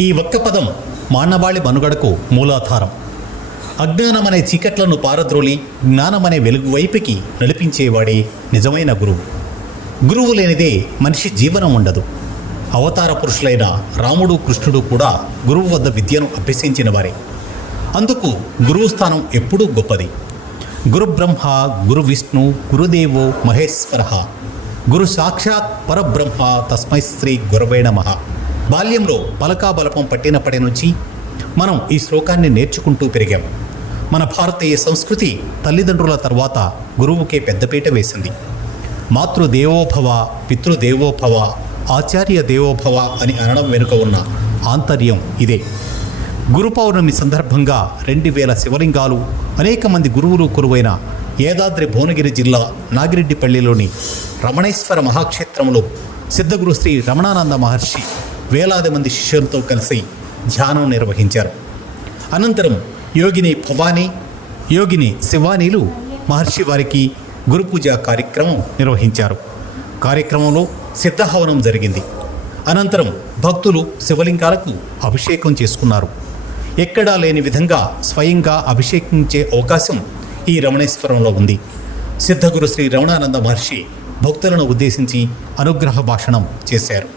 ఈ ఒక్క పదం మానవాళి మనుగడకు మూలాధారం. అజ్ఞానమనే చీకట్లను పారద్రోలి జ్ఞానమనే వెలుగు వైపుకి నడిపించేవాడే నిజమైన గురువు. గురువు లేనిదే మనిషి జీవనం ఉండదు. అవతార పురుషులైన రాముడు, కృష్ణుడు కూడా గురువు వద్ద విద్యను అభ్యసించిన వారే. అందుకు గురువు స్థానం ఎప్పుడూ గొప్పది. గురు బ్రహ్మ, గురు విష్ణు, గురుదేవో మహేశ్వర, గురు సాక్షాత్ పరబ్రహ్మ, తస్మై శ్రీ గురవే నమః. బాల్యంలో పలకాబలపం పట్టినప్పటి నుంచి మనం ఈ శ్లోకాన్ని నేర్చుకుంటూ పెరిగాం. మన భారతీయ సంస్కృతి తల్లిదండ్రుల తర్వాత గురువుకే పెద్దపీట వేసింది. మాతృదేవోభవ, పితృదేవోభవ, ఆచార్య దేవోభవ అని అనడం వెనుక ఉన్న ఆంతర్యం ఇదే. గురు పౌర్ణమి సందర్భంగా 2000 శివలింగాలు, అనేక మంది గురువులు కొలువైన యాదాద్రి భువనగిరి జిల్లా నాగిరెడ్డిపల్లిలోని రమణేశ్వర మహాక్షేత్రంలో సిద్ధగురు శ్రీ రమణానంద మహర్షి వేలాది మంది శిష్యులతో కలిసి ధ్యానం నిర్వహించారు. అనంతరం యోగిని భవానీ, యోగిని శివానీలు మహర్షి వారికి గురుపూజ కార్యక్రమం నిర్వహించారు. కార్యక్రమంలో సిద్ధహవనం జరిగింది. అనంతరం భక్తులు శివలింగాలకు అభిషేకం చేసుకున్నారు. ఎక్కడా లేని విధంగా స్వయంగా అభిషేకించే అవకాశం ఈ రమణేశ్వరంలో ఉంది. సిద్ధగురు శ్రీ రమణానంద మహర్షి భక్తులను ఉద్దేశించి అనుగ్రహ భాషణం చేశారు.